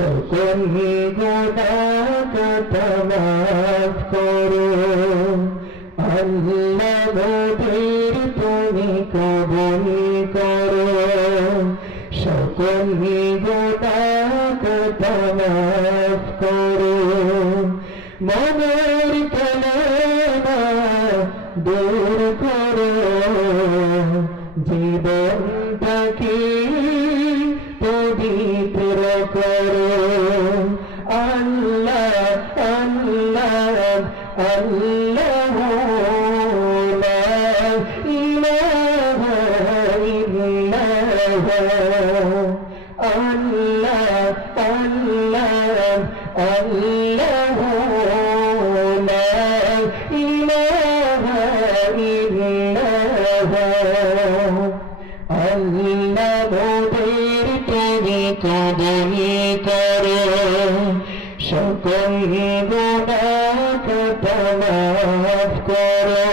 সকল গুনাহ খাতা মাফ করো আল্লাহ মোদের তুমি কবুল করো সকল গুনাহ খাতা মাফ করো মনের কলনা দূর করো জীবনটাকে পবিত্র করো আল্লাহ আল্লাহ আল্লাহ লা ইলাহা ইল্লাল্লাহ আল্লাহ আল্লাহ আল্লাহ লা ইলাহা ইল্লাল্লাহ আল্লাহ মোদের তুমি কবুল করো সকল গুনাহ খাতা মাফ করো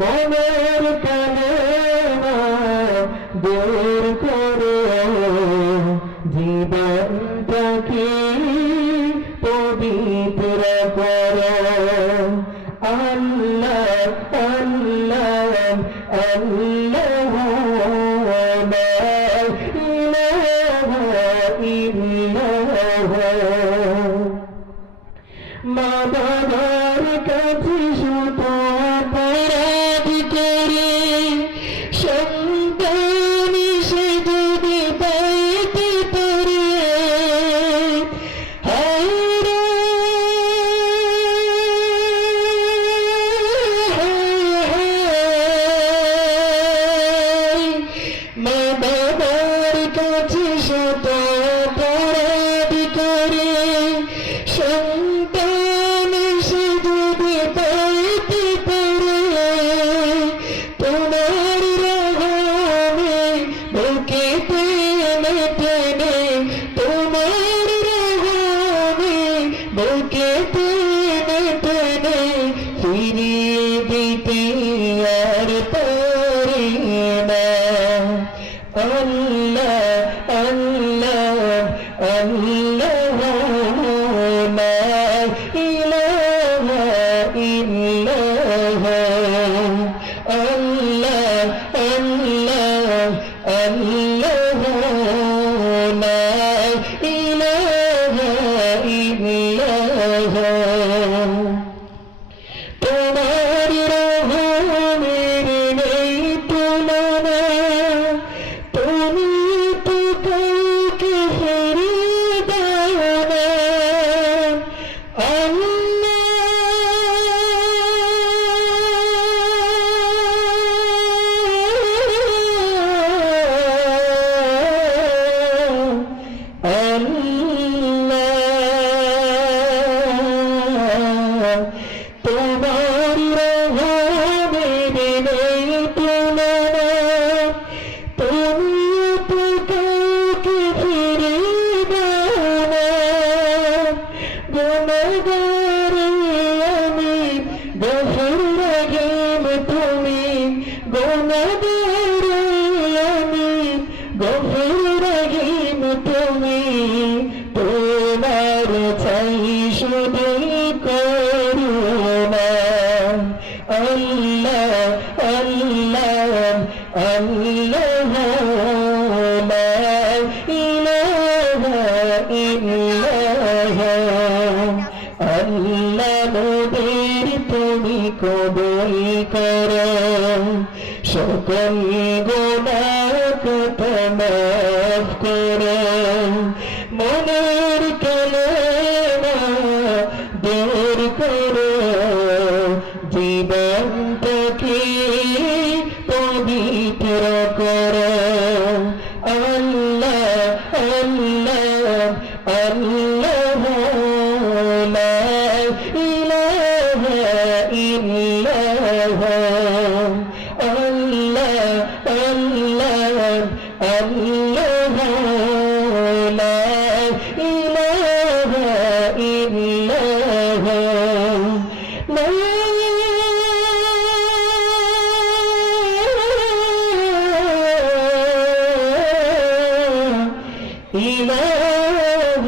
মনের কলনা দূর করো জীবনটাকে পবিত্র করো আল্লাহ আল্লাহ আল্লাহ লা ইলাহা ইল্লাল্লাহ মা বাবার কাছে শত অপরাধ করে সন্তান সে যদি পাইতে পারে মা বাবার কাছে শত অপরাধ করে সন্তান সে যদি পাইতে পারে তোমার রহমে বুকে টেনে টেনে তোমার রহমে বুকে টেনে টেনে ফিরিয়ে দিতে আর পারি না আল্লাহ আল্লাহ আল্লাহ লা ইলাহা ইল্লাল্লাহ আল্লাহ আল্লাহ আল্লাহ লা ইলাহা ইল্লাল্লাহ তোমার রহমের নেই তুলনা তুমি তো কাউকে ফিরিয়ে দাও না আল্লাহ তোমার রহমের নেই তুলনা তুমি তো কাউকে ফিরিয়ে দাও না গুনাহগার আমি গফুর রহিম তুমি গুনাহগার আমি গফুর রহিম তুমি তোমার চাই শুধু করুণা আল্লাহ আল্লাহ আল্লাহ লা ইলাহা ইল্লাল্লাহ আল্লাহ মোদের তুমি কবুল করো সকল গুনাহ খাতা মাফ করো মনের কলনা দূর করো জীবনটাকে পবিত্র করো আল্লাহ আল্লাহ আল্লাহ লা ইলাহা ইল্লাল্লাহ আল্লাহ আল্লাহ আল্লাহ লা ইলাহা ইল্লাল্লাহ লা ইলাহা